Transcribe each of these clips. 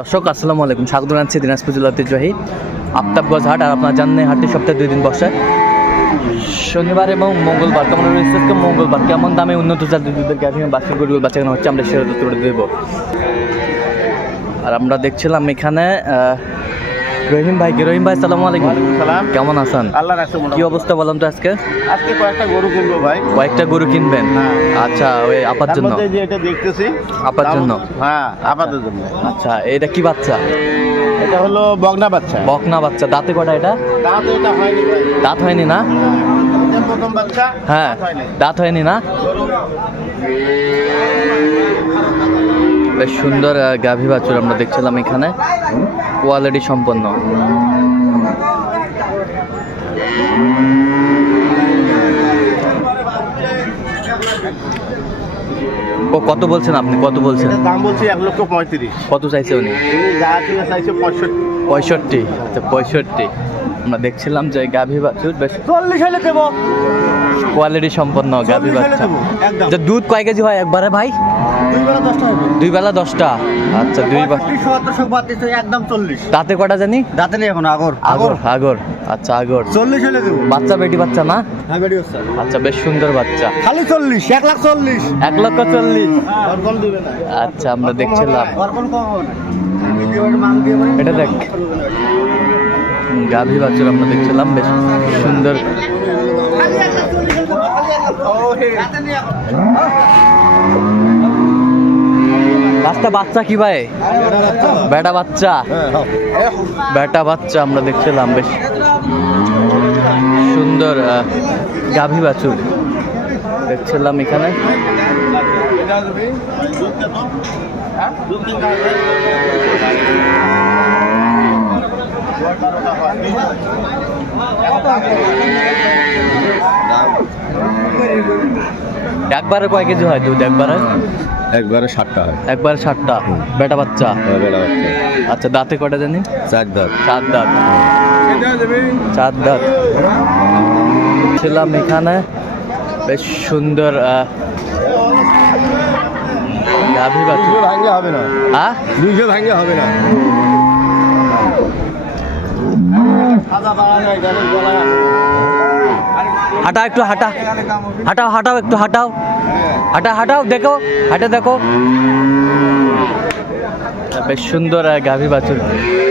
দর্শক, আসসালামু আলাইকুম। স্বাগত জানাচ্ছি দিনাজপুর জেলাতে ঐতিহ্যবাহী আফতাবগঞ্জ হাট। আর আপনার জানেন, হাটটি সপ্তাহে দুই দিন বসে। শনিবার এবং মঙ্গলবার, কেমন রয়েছে মঙ্গলবার, কেমন দামে উন্নত জাতের দুধের গাভী এবং বাছুর গরু বাচ্চানো হচ্ছে, আমরা সেটা তুলে দেব। আর আমরা দেখছিলাম এখানে রহিম ভাই রহিম ভাই সালামু আলাইকুম। সালাম। কেমন আছেন? আল্লাহ রাখছে কি অবস্থা বললাম তো আজকে? আজকে কয়েকটা গরু কিনবো ভাই। কয়েকটা গরু কিনবেন? হ্যাঁ। আচ্ছা ওই আপার জন্য। যে এটা দেখতেছি আপার জন্য? হ্যাঁ আপাদের জন্য। আচ্ছা এটা কি বাচ্চা? এটা হলো বগনা বাচ্চা। বকনা বাচ্চা। দাঁতে কটা এটা? দাঁত এটা হয়নি ভাই। দাঁত হয়নি না? প্রথম বাচ্চা হ্যাঁ দাঁত হয়নি। না? বেশ সুন্দর গাভী বাছুর আমরা দেখছিলাম এখানে। কোয়ালিটি সম্পন্ন। ও কত বলছেন আপনি? কত বলছেন? দাম বলছি এক লক্ষ পঁয়ত্রিশ। কত চাইছে উনি? চাইছে পঁয়ষট্টি। পঁয়ষট্টি। আচ্ছা পঁয়ষট্টি। আমরা দেখছিলাম যে গাভী বাছুর বেশ চল্লিশ হলে দেবো। কোয়ালিটি সম্পন্ন গাভী বাচ্চা। আচ্ছা দুধ কয় কেজি হয় একবারে ভাই? দুই বেলা দশটা আচ্ছা দুই একদম চল্লিশ। কটা জানি? দাঁতে নেই এখন আগর। আগর আগর। আচ্ছা আগর। চল্লিশ হলে বাচ্চা বেটি বাচ্চা না? হ্যাঁ আচ্ছা বেশ সুন্দর বাচ্চা। খালি চল্লিশ এক লাখ চল্লিশ। এক লক্ষ চল্লিশ। আচ্ছা আমরা দেখছিলাম। এটা দেখ। গাভী বাছুর আমরা দেখছিলাম বেশ সুন্দর। বাচ্চা বাচ্চা কি ভাই? বেটা বাচ্চা? বেটা বাচ্চা আমরা দেখছিলাম, বেশ সুন্দর গাভী বাছুর দেখছিলাম এখানে। একবারে কয় কেজি হয় দুধ একবারে? একবারে ষাটটা হয়। একবারে ষাটটা বেটা বাচ্চা? বেলা বাচ্চা। আচ্ছা দাঁতে কটা জানি? চার দাঁত। চার দাঁত। চার দাঁত। ছিলাম এখানে। বেশ সুন্দর গাভী হবে না। হ্যাঁ? দুইশো ভাঙ্গে হবে না। হাঁটাও একটু, হাঁটা। হাঁটাও হাঁটাও একটু, হাঁটাও। হাঁটা, হাঁটাও, দেখো, হাঁটে দেখো। বেশ সুন্দর গাভী বাছুর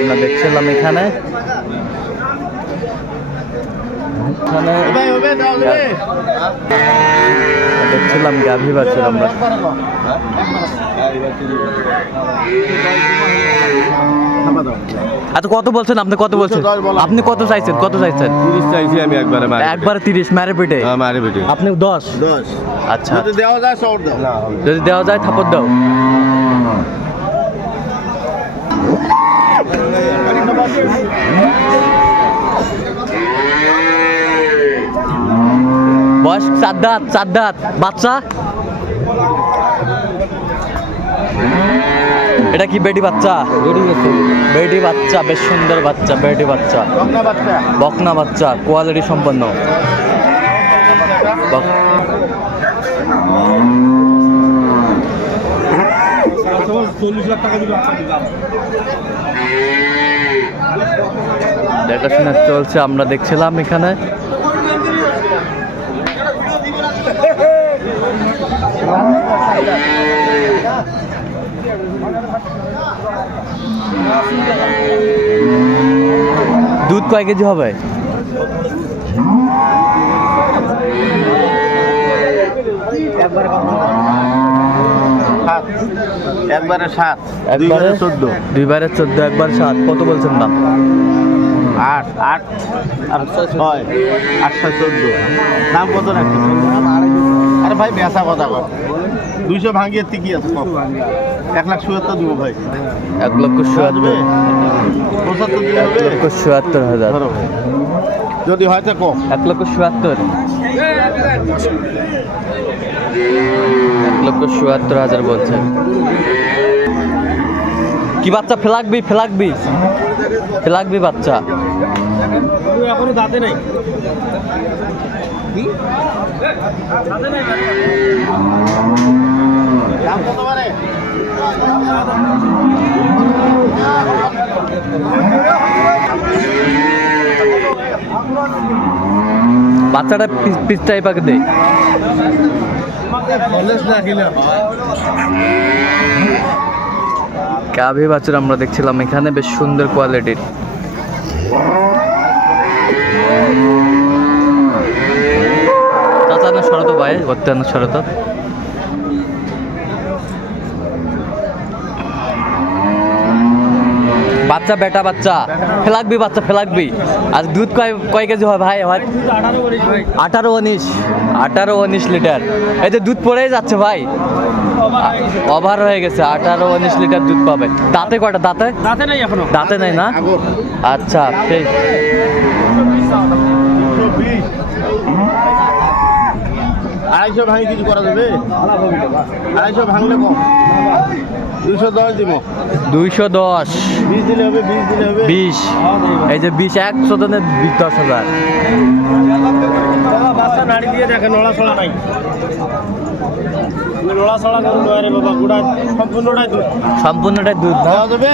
আমরা দেখছিলাম এখানে দেখছিলাম গাভী বাছুর আমরা। আচ্ছা কত বলছেন আপনি? কত বলছেন? আপনি কত চাইছেন? কত চাইছেন? তিরিশ চাইছি আমি একবারে একবার তিরিশ মারে পেটে হ্যাঁ মারি বেটি আপনি দশ? দশ। আচ্ছা। যদি দেওয়া যায় সর দাও। না যদি দেওয়া যায় থাপড় দাও। বয়স চার দাঁত চার দাঁত। বাচ্চা? এটা কি বেটি বাচ্চা? বেটি বাচ্চা। বেশ সুন্দর বাচ্চা বেটি বাচ্চা। বকনা বাচ্চা। কোয়ালিটি সম্পন্ন। দেখাশোনা চলছে আমরা দেখছিলাম এখানে। দুধ কয় কেজি হবে? সাত একবারে সাত। একবারে চোদ্দ। দুইবারে চোদ্দ একবার সাত। কত বলছেন দাম? আট। আট আর ছয় আট ছয় চোদ্দ। দাম কত রাখতে আরে ভাই বেসা কথা কর দুইশো ভাঙিয়ে কি আছে এক লাখ চুয়াত্তর দিব ভাই। এক লক্ষ চুয়াত্তর। পঁচাত্তর এক লক্ষ চুয়াত্তর হাজার। যদি হয় তো কম এক লক্ষ চুয়াত্তর। এক লক্ষ চুয়াত্তর হাজার বলছে। কি বাচ্চা? ফেলাকবি ফেলাকবি। ফেলাকবি বাচ্চা। এখনও দাঁতে নাই। পারে বাচ্চাটা পিসটাই পাকে দে। গাভী বাছুর আমরা দেখছিলাম এখানে বেশ সুন্দর কোয়ালিটির চাচা না শরত ভাই করতে বাচ্চা বেটা বাচ্চা ফেলাকবি বাচ্চা ফেলাকবি। আজ দুধ কয় কয় কেজি হয় ভাই? হয় আঠারো উনিশ। আঠারো উনিশ লিটার। এই যে দুধ পড়েই যাচ্ছে ভাই। ওভার হয়ে গেছে আঠারো উনিশ লিটার দুধ পাবে। দাঁতে কয়টা? দাঁতে? দাঁতে নাই এখনও। দাঁতে নেই না? আচ্ছা সেই দুশো বিশ আড়াইশো ভাঙি কিছু করা যাবে? আড়াইশো ভাঙলে কম। দুশো দশ দিব। দুইশো দশ। বিশ দিলে হবে বিশ দিলে হবে। বিশ। এই যে বিশ একশো জনের বিশ দশ হাজার। বাবা বাচ্চা নাড়ি দিয়ে দেখে নড়া নাই। নড়া করুন নয় বাবা? গোটা সম্পূর্ণটাই দুধ। সম্পূর্ণটাই দুধ দেওয়া যাবে?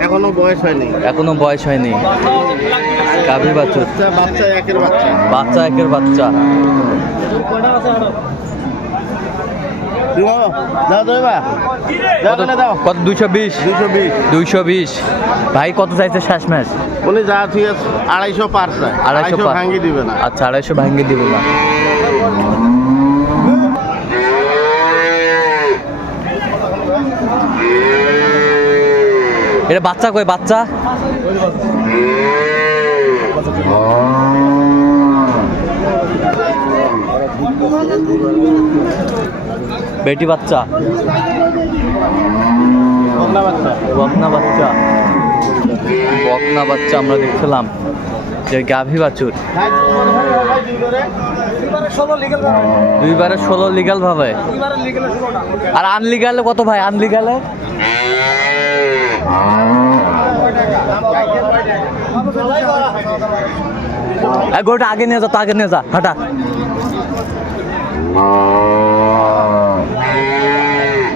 এখনও বয়স হয়নি। এখনও বয়স হয়নি। গাভী বাচ্চা। বাচ্চা একের বাচ্চা। বাচ্চা একের বাচ্চা। কত দুইশো বিশ। দুশো বিশ। দুইশো বিশ। ভাই কত চাইছে শেষ ম্যাচ উনি যা আড়াইশো পার চায় আড়াইশো আড়াইশো পা- ভাঙি দিবে না। আচ্ছা আড়াইশো ভাঙ্গি দিব না। এটা বাচ্চা কই বাচ্চা? বেটি বাচ্চা। বকনা বাচ্চা। বকনা বাচ্চা আমরা দেখছিলাম যে গাভী বাছুর। দুইবারে ষোলো লিগাল ভাবে। আর আনলিগালে কত ভাই? আনলিগালে গোটা আগে নিয়ে যা তো আগে নিয়ে যা হাঁটা।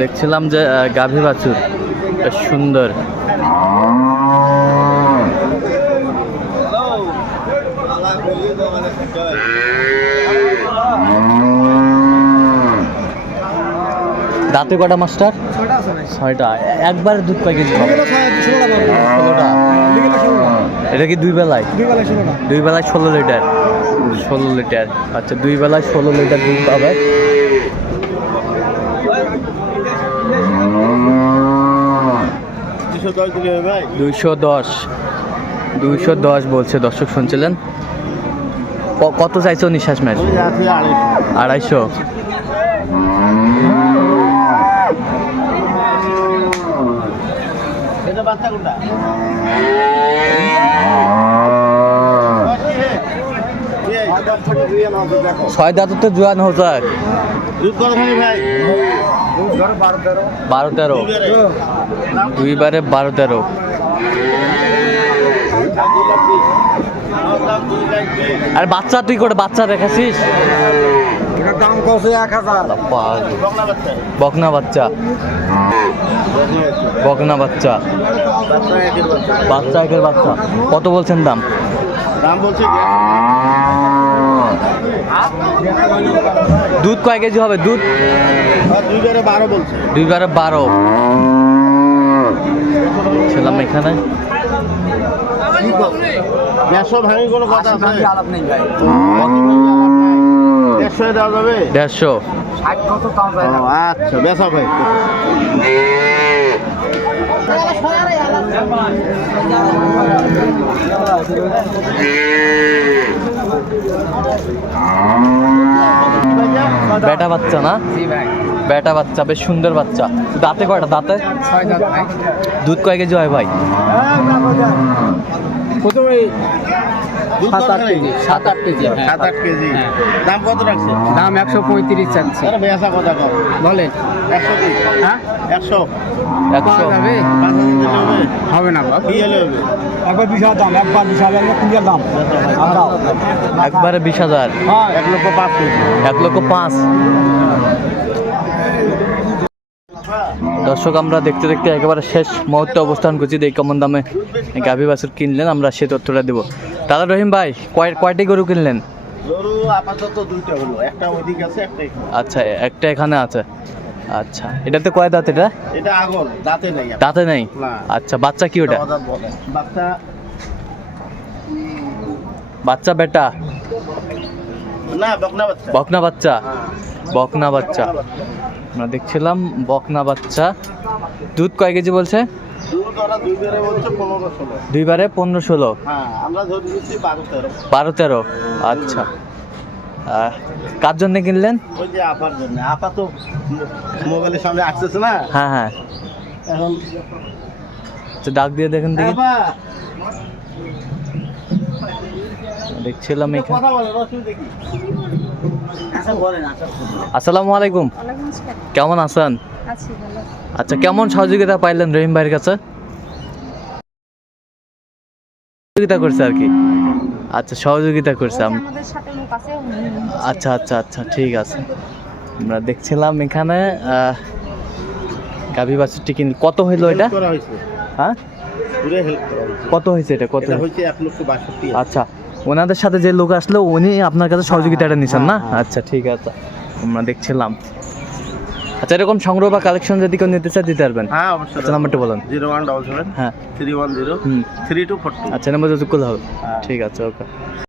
দেখছিলাম যে গাভী বাছুর বেশ সুন্দর দাঁতে কটা মাস্টার ছয়টা একবার দুধ কয় কেজি ষোলোটা এটা কি দুই বেলায়? দুই বেলায় ষোলো লিটার। ষোলো লিটার। আচ্ছা দুই বেলায় ষোলো লিটার দুধ পাবে। দুইশো দশ। দুইশো দশ বলছে দর্শক শুনছিলেন? কত চাইছো নিঃশ্বাস ম্যাচ আড়াইশো। এটা ছয় দাঁত তো জোয়ান দুধ বারো তেরো। দুইবারে বারো তেরো। আর বাচ্চা তুই করে বাচ্চা রেখেছিস দাম কত এক হাজার। বকনা বাচ্চা। বকনা বাচ্চা। বাচ্চা একের বাচ্চা। কত বলছেন দাম? দাম বলছে দুধ কয় কেজি হবে? দুধ? দুই বারে বারো বলছে। দুইবারে বারো ছিলাম এখানে। ভাঙি কোনো কথা আছে? দেড়শো দেওয়া যাবে? দেড়শো। আচ্ছা বেসা ভাই বেটা বাচ্চা না? বেটা বাচ্চা বেশ সুন্দর বাচ্চা। দাঁতে কয়টা? দাঁতে? দুধ কয় কেজি হয় ভাই? প্রথমে সাত আট কেজি সাত আট কেজি হ্যাঁ সাত আট কেজি। দাম কত রাখছে? দাম একশো পঁয়ত্রিশ চাচ্ছি। আরে বেচা কথা কম বলেন। একশো হ্যাঁ? একশো। পাওয়া যাবে হবে? না বাবা কি হলে হবে? একবার বিশ হাজার দাম একবার বিশ হাজার দাম। একবারে বিশ হাজার। এক লক্ষ পাঁচ কেজি। এক লক্ষ পাঁচ। দর্শক আমরা দেখতে দেখতে একেবারে শেষ মুহূর্তে অবস্থান করছি। যে কেমন দামে গাভী বাছুর কিনলেন আমরা সে তথ্যটা দেবো। দাদা রহিম ভাই কয় কয়টি গরু কিনলেন। আচ্ছা একটা এখানে আছে। আচ্ছা এটাতে কয় দাঁত এটা? এটা আগর দাঁতে নেই। দাঁতে নেই? আচ্ছা বাচ্চা কি ওটা? বাচ্চা বাচ্চা বেটা? না বকনা বাচ্চা। বকনা বাচ্চা? হ্যাঁ। বকনা বাচ্চা। আমরা দেখছিলাম বকনা বাচ্চা। দুধ কয় কেজি বলছে? দুইবারে পনেরো ষোলো। হ্যাঁ বারো তেরো। আচ্ছা। কার জন্য কিনলেন? ওই যে আপার জন্য। আপা তো মোবাইলের সামনে আসতেছে না? হ্যাঁ হ্যাঁ। এখন ডাক দিয়ে দেখেন দেখি। দেখছিলাম এখানে। আচ্ছা আচ্ছা। আসসালামু আলাইকুম। কেমন আছেন? আচ্ছা কেমন সহযোগিতা পাইলেন রহিম ভাইয়ের কাছে? সহযোগিতা করছে আর কি। আচ্ছা সহযোগিতা করছে আম- আমাদের সাথে লোক আছে আচ্ছা আচ্ছা আচ্ছা ঠিক আছে। আমরা দেখছিলাম এখানে গাভী বাছুরটি কিন কত হইল এটা? হ্যাঁ? কত হয়েছে এটা? কত হয়েছে? আচ্ছা ওনাদের সাথে যে লোক আসলো উনি আপনার কাছে সহযোগিতাটা নিছেন না? আচ্ছা ঠিক আছে। আমরা দেখছিলাম। আচ্ছা এরকম সংগ্রহ বা কালেকশন যদি কেউ নিতে চায় দিতে পারবেন। হ্যাঁ অবশ্যই আচ্ছা নাম্বারটা বলুন। জিরো ওয়ান ডবল সেভেন হ্যাঁ। Three one zero three two four আচ্ছা নাম্বার যতক্ষণ হবে। হ্যাঁ। ঠিক আছে ওকে।